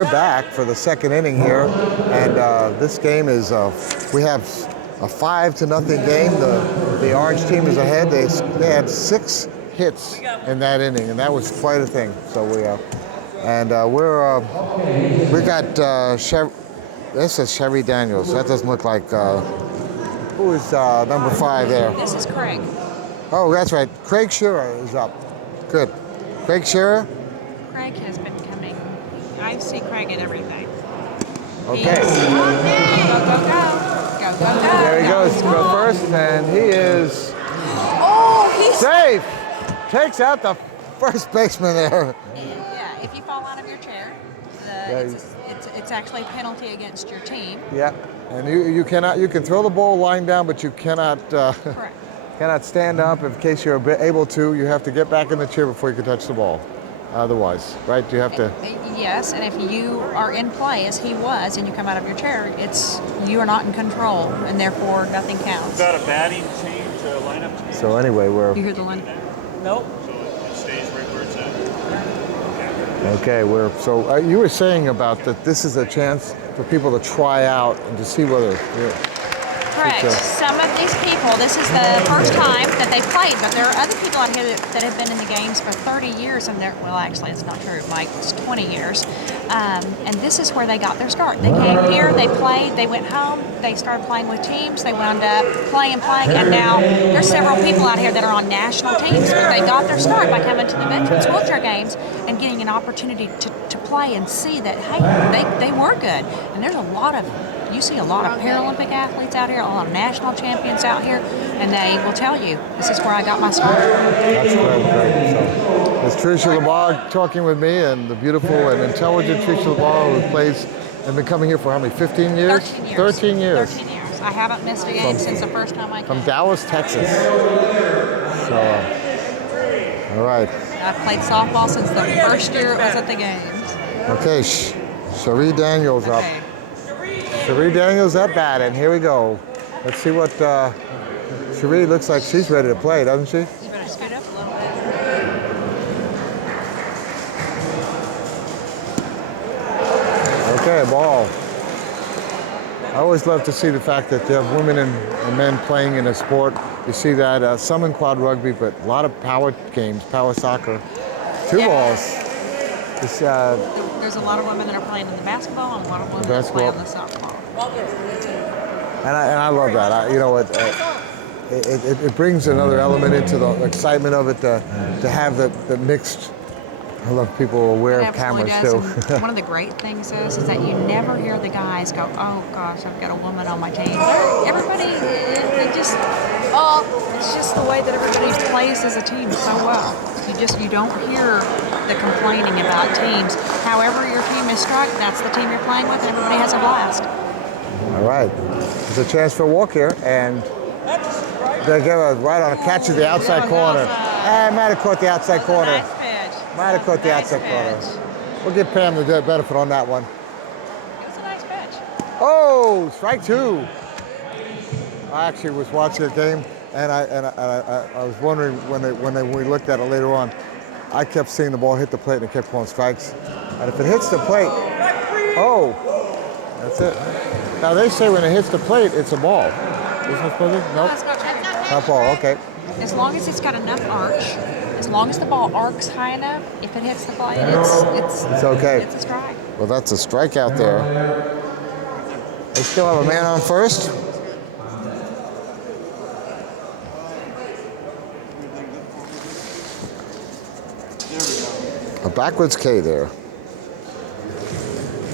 We're back for the second inning here, and this game is, we have a 5-0 game. The orange team is ahead. They had 6 hits in that inning, and that was quite a thing. So we got this is Sherry Daniels. That doesn't look like, who is number 5 there? This is Craig. Oh, that's right. Craig Shearer is up. Good. Craig Shearer? Craig has been coming. I see Craig at everything. Okay. Go, go, go. Go, go, go. There he goes. Go first, and he is he's safe. Takes out the first baseman there. Yeah, if you fall out of your chair, it's actually a penalty against your team. Yeah, and you can throw the ball lying down, but you cannot Correct. cannot stand up. In case you're able to, you have to get back in the chair before you can touch the ball. Otherwise, right? You have to. Yes, and if you are in play as he was, and you come out of your chair, you are not in control, and therefore nothing counts. Is that a batting change, a lineup change? So anyway, You hear the line? Nope. So it stays right where it's at. Okay. You were saying about that. This is a chance for people to try out and to see whether. Correct. Some of these people, this is the first time that they played, but there are other people out here that have been in the games for 30 years, and well, actually, it's not true. Mike was 20 years, and this is where they got their start. They came here, they played, they went home, they started playing with teams, they wound up playing, and now there's several people out here that are on national teams, but they got their start by coming to the Veterans Wheelchair Games and getting an opportunity to play and see that, hey, they were good. And there's you see a lot of Paralympic athletes out here, a lot of national champions out here, and they will tell you, this is where I got my start. That's great. So, it's Tricia LeBar talking with me, and the beautiful and intelligent Tricia LeBar, who plays and been coming here for how many, 15 years? 13 years. 13 years. I haven't missed a game since the first time I came. From Dallas, Texas. So, all right. I've played softball since the first year it was at the games. Okay, Cherie Daniels up. Okay. Cherie Daniels at bat, and here we go. Let's see what Cherie looks like. She's ready to play, doesn't she? You better scoot up a little bit. Okay, ball. I always love to see the fact that you have women and men playing in a sport. You see that some in quad rugby, but a lot of power games, power soccer. 2 balls. It's, There's a lot of women that are playing in the basketball and a lot of women that play on the softball. and I love that. It brings another element into the excitement of it to have the mixed. I love people aware of cameras too. One of the great things is that you never hear the guys go, "Oh gosh, I've got a woman on my team." Everybody, it's just the way that everybody plays as a team so well. You don't hear the complaining about teams. However your team is struck, that's the team you're playing with, and everybody has a blast. All right, there's a chance for a walk here, and they give a right on a catch to the outside corner. I might have caught the outside corner. Nice pitch. Might have caught the outside corner. We'll give Pam the benefit on that one. It was a nice pitch. Oh, strike 2. I actually was watching the game, and I was wondering when we looked at it later on. I kept seeing the ball hit the plate, and it kept calling strikes. And if it hits the plate, that's it. Now they say when it hits the plate, it's a ball. Isn't it supposed to? Nope. Not ball. Okay. As long as it's got enough arch, as long as the ball arcs high enough, if it hits the plate, it's okay. It's a strike. Well, that's a strikeout there. They still have a man on first. A backwards K there.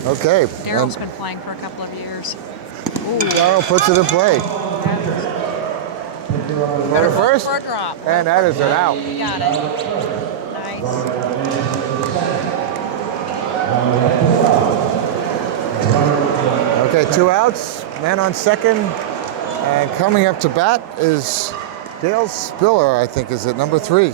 Okay. Daryl's been playing for a couple of years. Darryl puts it in play. Going first, For a drop. and that is an out. You got it. Nice. Okay, 2 outs, man on second, and coming up to bat is Dale Spiller, I think, is at number 3.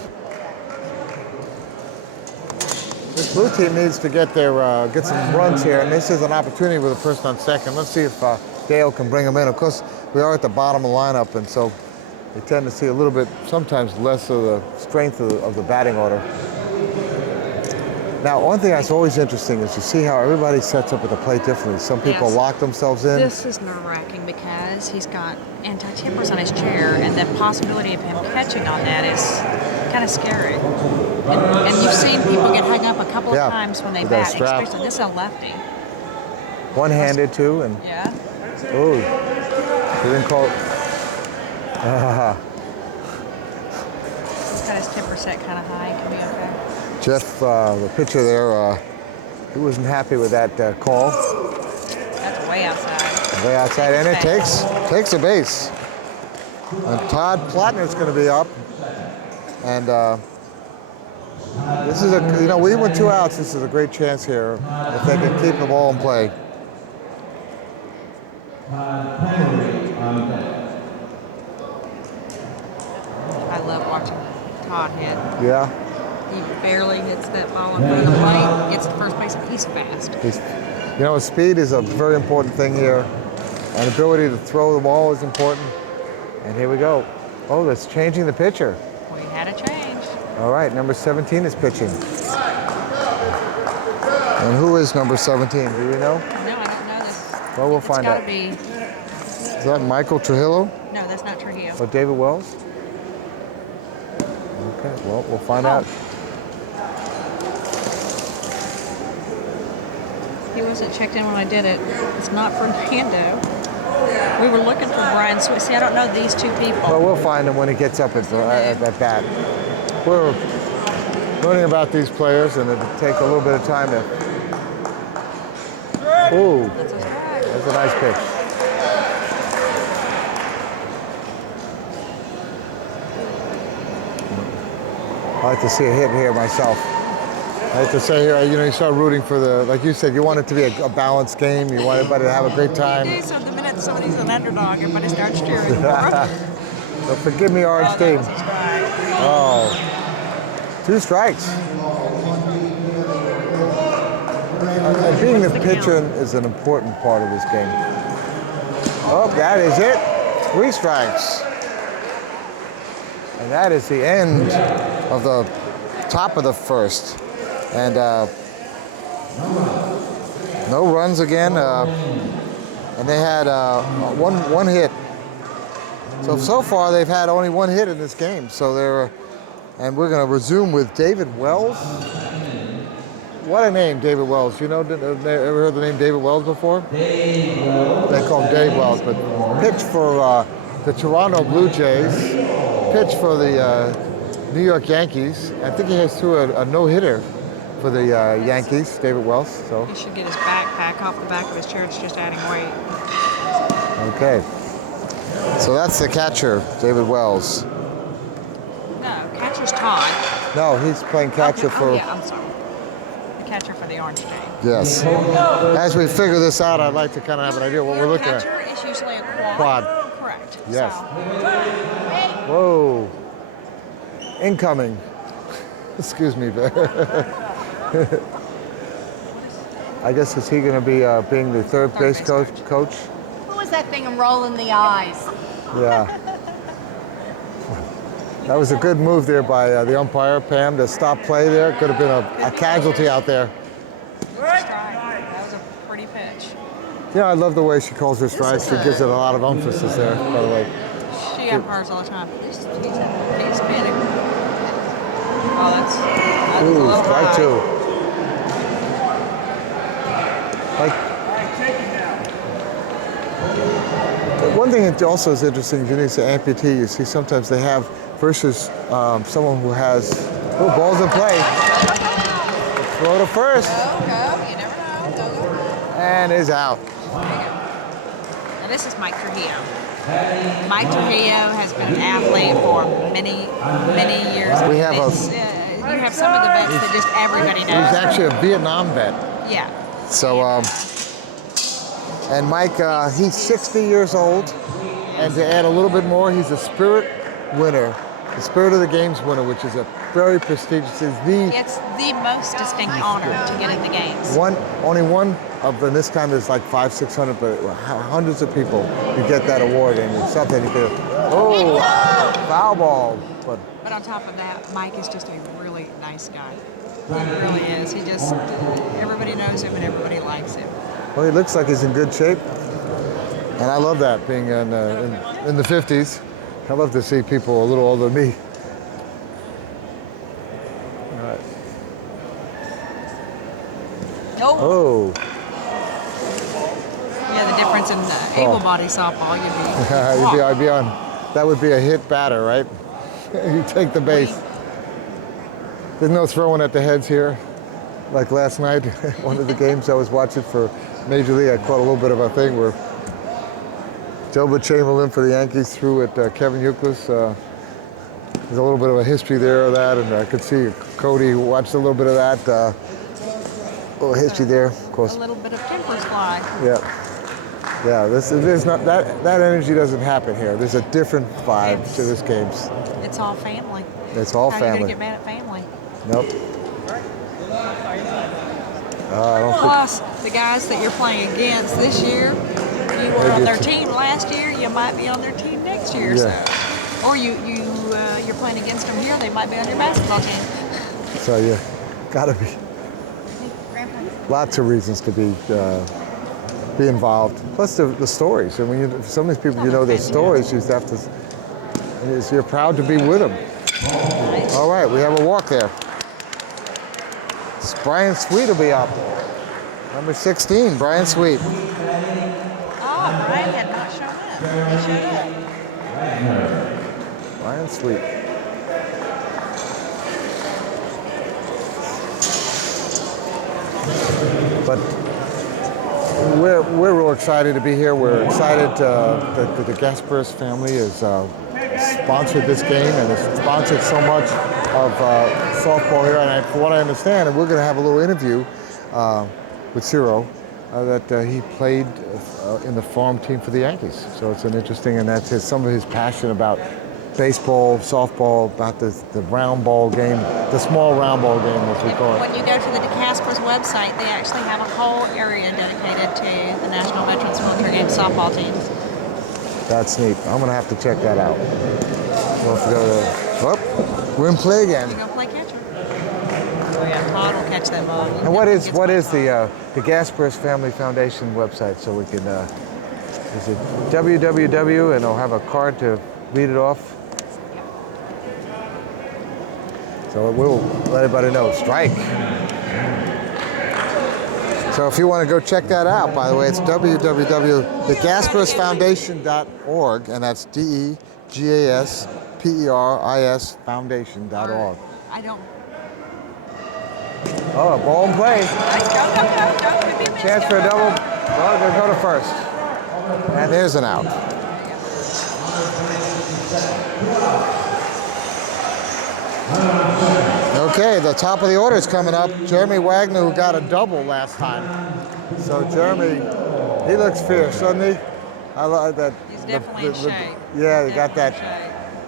This blue team needs to get some runs here, and this is an opportunity with a person on second. Let's see if Dale can bring them in. Of course, we are at the bottom of the lineup, and so we tend to see a little bit, sometimes less of the strength of the batting order. Now, one thing that's always interesting is to see how everybody sets up at the plate differently. Some people Yes. lock themselves in. This is nerve-wracking because he's got anti-tippers on his chair, and the possibility of him catching on that is kind of scary. And you've seen people get hung up a couple of times when they with that bat, strap. especially this is a lefty. One-handed too, and Yeah. oh, he didn't call it. He's got his tipper set kind of high. Can be okay. Jeff, the pitcher there, he wasn't happy with that call. That's way outside. Way outside, and it takes a base. And Todd Plotner's going to be up, and this is we went 2 outs. This is a great chance here if they can keep the ball in play. I love watching Todd hit. Yeah. He barely hits that ball in front of the plate, gets to first base, and he's fast. Speed is a very important thing here, and ability to throw the ball is important. And here we go. Oh, that's changing the pitcher. We had a change. All right, number 17 is pitching. And who is number 17? Do we know? No, I don't know this. Well, we'll find out. It's got to be. Is that Michael Trujillo No, that's not Trujillo. or David Wells? Okay, well, we'll find out. He wasn't checked in when I did it. It's not Fernando. We were looking for Brian Sweet. See, I don't know these two people. Well, we'll find him when he gets up at bat. We're learning about these players, and it'll take a little bit of time to. Ooh, That's a strike. that's a nice pitch. I like to see a hit here myself. I have to say here, you start rooting for like you said, you want it to be a balanced game. You want everybody to have a great time. So the minute somebody's an underdog, everybody starts cheering for him. So forgive me, Orange team. That was a strike. Oh, 2 strikes. And being the pitcher is an important part of this game. Oh, that is it. 3 strikes. And that is the end of the top of the first. And no runs again. And they had one hit. So far they've had only 1 hit in this game. And we're going to resume with David Wells. What a name, David Wells. Ever heard the name David Wells before? They call him Dave Wells, but pitched for the Toronto Blue Jays, pitched for the New York Yankees. I think he has threw a no-hitter for the Yankees, David Wells. So He should get his backpack off the back of his chair. It's just adding weight. okay. So that's the catcher, David Wells. No, catcher's Todd. No, he's playing catcher Okay. for. Oh, yeah, I'm sorry. The catcher for the Orange Jays. Yes. As we figure this out, I'd like to kind of have an idea what we're looking at. Catcher is usually a Quad. Correct. Yes. So, Whoa. Incoming. Excuse me, Bear. I guess is he going to be being the third base coach? Who was that thing rolling the eyes? Yeah. That was a good move there by the umpire, Pam, to stop play there. Could have been a casualty out there. strike. That was a pretty pitch. I love the way she calls her strikes. She gives it a lot of emphasis there, by the way. She umpires all the time. He's spinning. Oh, that's a Ooh, low strike high. 2. Like, one thing that also is interesting, when you say amputee, you see sometimes they have versus someone who has balls in play. Throw to first. Go. You never know. Go. And is out. There you go. Now this is Mike Trujillo. Mike Trujillo has been an athlete for many years. We have you have some of the vets that just everybody knows. He's actually a Vietnam vet. Yeah. So, and Mike, he's 60 years old, and to add a little bit more, he's a Spirit winner, the Spirit of the Games winner, which is a very prestigious. It's the most distinct honor to get in the games. Only one of, and this time there's like 500-600, but hundreds of people who get that award, and it's something you could, foul ball. But on top of that, Mike is just a really nice guy. He really is. He just, everybody knows him and everybody likes him. Well, he looks like he's in good shape. And I love that, being in the 50s. I love to see people a little older than me. All right. Oh. Oh. Yeah, the difference in able-bodied softball, you'd be. I'd be on. That would be a hit batter, right? You take the base. There's no throwing at the heads here. Like last night, one of the games I was watching for Major League, I caught a little bit of a thing where Delbert Chamberlain for the Yankees threw at Kevin Youkilis. There's a little bit of a history there of that, and I could see Cody watched a little bit of that. A little history there, of course. A little bit of tempers fly. Yeah. There's not that energy doesn't happen here. There's a different vibe to this game. It's all family. It's all How are you family. gonna get mad at family? Nope. I don't think. Plus, the guys that you're playing against this year, you were on their team last year. You might be on their team next year. Yeah. So, or you're playing against them here. They might be on your basketball team. So yeah, gotta be. Lots of reasons to be involved. Plus the stories. And when you, some of these people, you know their stories. You have to. You're proud to be with them. All right, we have a walk there. Brian Sweet will be up. Number 16, Brian Sweet. Oh, Brian had not shown up. He showed up. Brian Sweet. But we're real excited to be here. We're excited that the Gasparis family has sponsored this game and has sponsored so much of softball here. And from what I understand, and we're going to have a little interview with Ciro, that he played in the farm team for the Yankees. So it's an interesting, and that's some of his passion about baseball, softball, about the round ball game, the small round ball game, as we call it. When you go to the DeCaspers website, they actually have a whole area dedicated to the National Veterans Military Games softball teams. That's neat. I'm going to have to check that out. We'll have to go to, we're in play again. You're going to play catcher. Oh yeah, Todd will catch that ball. And what is the Gasparis Family Foundation website? So we can, is it www, and I'll have a card to read it off. So we'll let everybody know. Strike. So if you want to go check that out, by the way, it's www.thegasparisfoundation.org, and that's DEGASPERIS foundation.org. I don't. Oh, ball in play. Nice. Go. Could be a miss. Chance for a double. Well, they'll go to first. And there's an out. Okay, the top of the order is coming up. Jeremy Wagner, who got a double last time. So Jeremy, he looks fierce, doesn't he? I like that. He's definitely in shape. Yeah, he got that.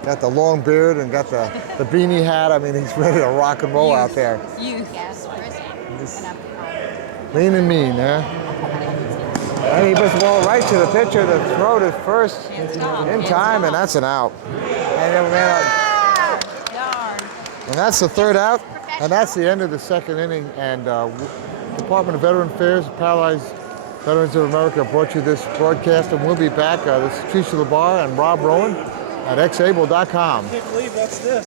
Got the long beard and got the beanie hat. I mean, he's ready to rock and roll out there. Youth. Lean and mean, huh? And he puts the ball right to the pitcher to throw to first in time, and that's an out. And then and that's the third out, and that's the end of the second inning. And Department of Veteran Affairs, Paralyzed Veterans of America brought you this broadcast, and we'll be back. This is Trisha LeBar and Rob Rowan at xable.com. I can't believe that's this.